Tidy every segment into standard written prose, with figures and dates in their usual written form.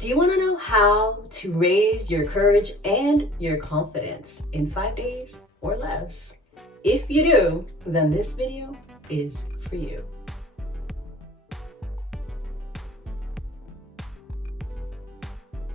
Do you want to know how to raise your courage and your confidence in 5 days or less? If you do, then this video is for you.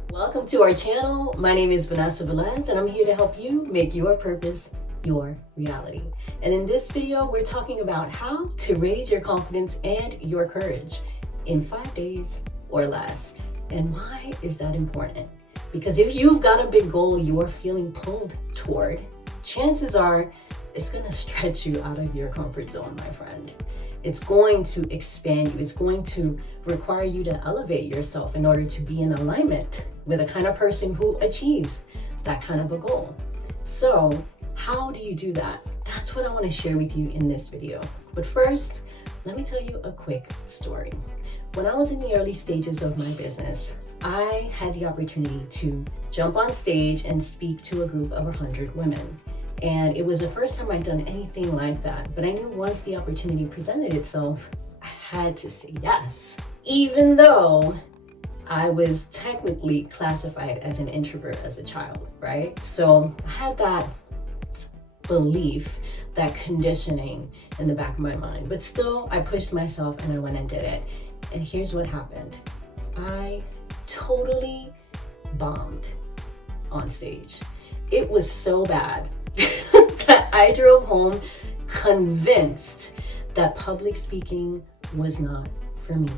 Welcome to our channel. My name is Vanessa Velez, and I'm here to help you make your purpose your reality. And in this video, we're talking about how to raise your confidence and your courage in 5 days or less. And why is that important? Because if you've got a big goal you're feeling pulled toward, chances are it's going to stretch you out of your comfort zone, my friend. It's going to expand you. It's going to require you to elevate yourself in order to be in alignment with the kind of person who achieves that kind of a goal. So how do you do that? That's what I want to share with you in this video. But first, let me tell you a quick story. When I was in the early stages of my business, I had the opportunity to jump on stage and speak to a group of 100 women. And it was the first time I'd done anything like that. But I knew once the opportunity presented itself, I had to say yes. Even though I was technically classified as an introvert as a child, right? So I had that belief, that conditioning in the back of my mind. But still, I pushed myself and I went and did it. And here's what happened. I totally bombed on stage. It was so bad that I drove home convinced that public speaking was not for me.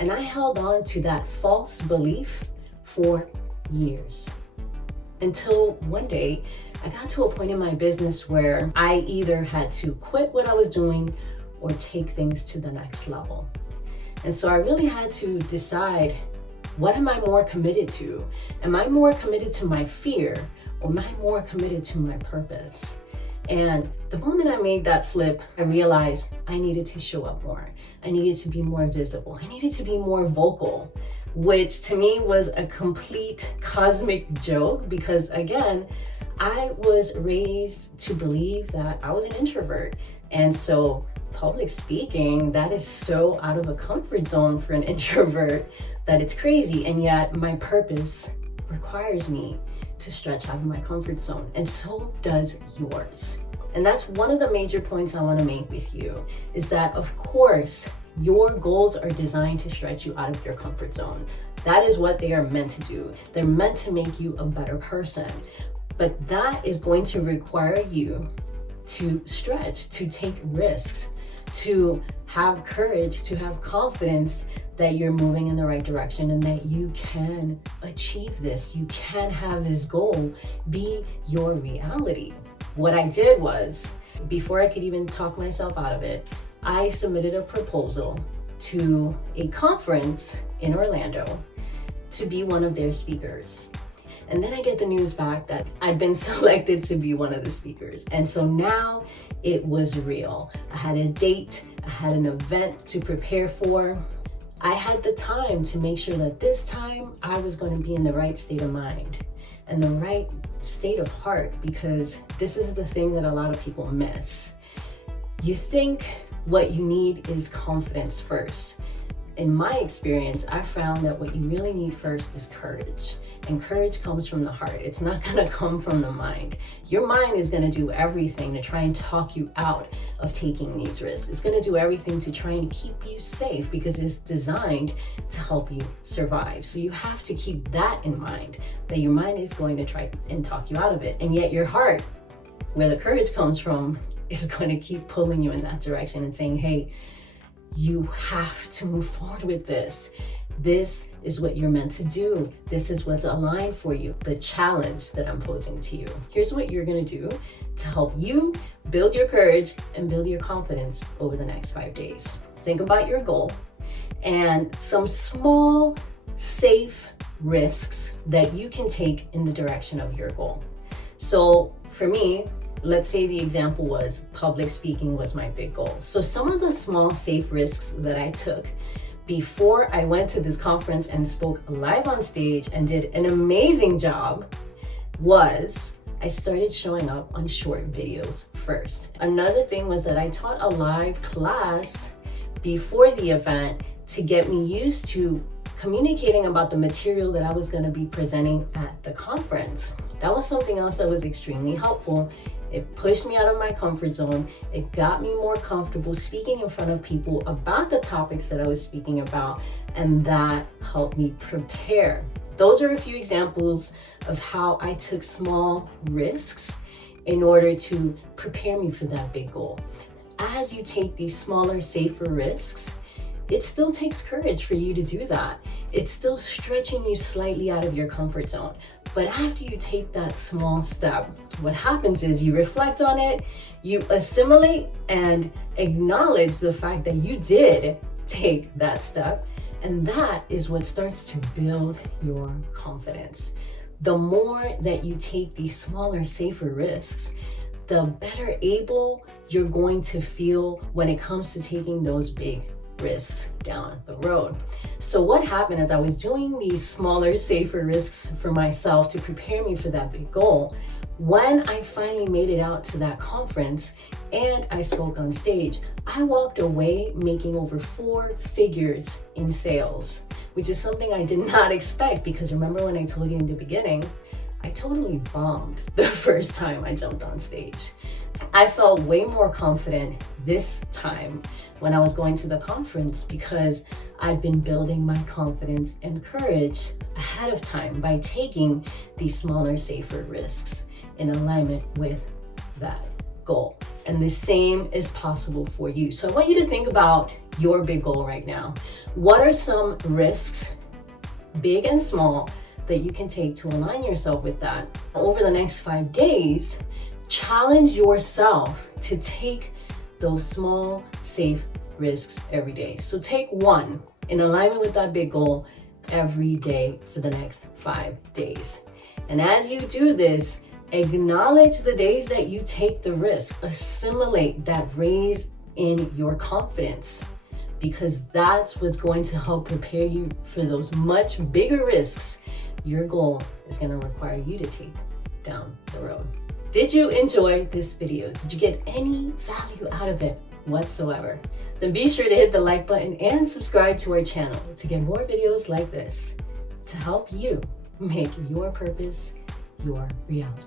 And I held on to that false belief for years. Until one day, I got to a point in my business where I either had to quit what I was doing or take things to the next level. And so I really had to decide, what am I more committed to? Am I more committed to my fear, or am I more committed to my purpose? And the moment I made that flip, I realized I needed to show up more. I needed to be more visible. I needed to be more vocal, which to me was a complete cosmic joke because, again, I was raised to believe that I was an introvert. And so public speaking, that is so out of a comfort zone for an introvert that it's crazy. And yet my purpose requires me to stretch out of my comfort zone, and so does yours. And that's one of the major points I want to make with you, is that of course your goals are designed to stretch you out of your comfort zone. That is what they are meant to do. They're meant to make you a better person. But that is going to require you to stretch, to take risks, to have courage, to have confidence that you're moving in the right direction and that you can achieve this. You can have this goal be your reality. What I did was, before I could even talk myself out of it, I submitted a proposal to a conference in Orlando to be one of their speakers. And then I get the news back that I'd been selected to be one of the speakers. And so now it was real. I had a date, I had an event to prepare for. I had the time to make sure that this time I was going to be in the right state of mind and the right state of heart, because this is the thing that a lot of people miss. You think what you need is confidence first. In my experience, I found that what you really need first is courage. And courage comes from the heart. It's not going to come from the mind. Your mind is going to do everything to try and talk you out of taking these risks. It's going to do everything to try and keep you safe because it's designed to help you survive. So you have to keep that in mind, that your mind is going to try and talk you out of it. And yet your heart, where the courage comes from, is going to keep pulling you in that direction and saying, hey, you have to move forward with this. This is what you're meant to do. This is what's aligned for you. The challenge that I'm posing to you. Here's what you're gonna do to help you build your courage and build your confidence over the next 5 days. Think about your goal and some small, safe risks that you can take in the direction of your goal. So for me, let's say the example was public speaking was my big goal. So some of the small, safe risks that I took before I went to this conference and spoke live on stage and did an amazing job was I started showing up on short videos first. Another thing was that I taught a live class before the event to get me used to communicating about the material that I was going to be presenting at the conference. That was something else that was extremely helpful. It pushed me out of my comfort zone. It got me more comfortable speaking in front of people about the topics that I was speaking about, and that helped me prepare. Those are a few examples of how I took small risks in order to prepare me for that big goal. As you take these smaller, safer risks, it still takes courage for you to do that. It's still stretching you slightly out of your comfort zone. But after you take that small step, what happens is you reflect on it, you assimilate and acknowledge the fact that you did take that step, and that is what starts to build your confidence. The more that you take these smaller, safer risks, the better able you're going to feel when it comes to taking those big risks down the road. So what happened as I was doing these smaller, safer risks for myself to prepare me for that big goal, when I finally made it out to that conference and I spoke on stage, I walked away making over 4 figures in sales, which is something I did not expect, because remember when I told you in the beginning, I totally bombed the first time I jumped on stage. I felt way more confident this time when I was going to the conference because I'd been building my confidence and courage ahead of time by taking these smaller, safer risks in alignment with that goal. And the same is possible for you. So I want you to think about your big goal right now. What are some risks, big and small, that you can take to align yourself with that? Over the next 5 days, challenge yourself to take those small, safe risks every day. So take one in alignment with that big goal every day for the next 5 days. And as you do this, acknowledge the days that you take the risk. Assimilate that raise in your confidence, because that's what's going to help prepare you for those much bigger risks your goal is going to require you to take down the road. Did you enjoy this video? Did you get any value out of it whatsoever? Then be sure to hit the like button and subscribe to our channel to get more videos like this to help you make your purpose your reality.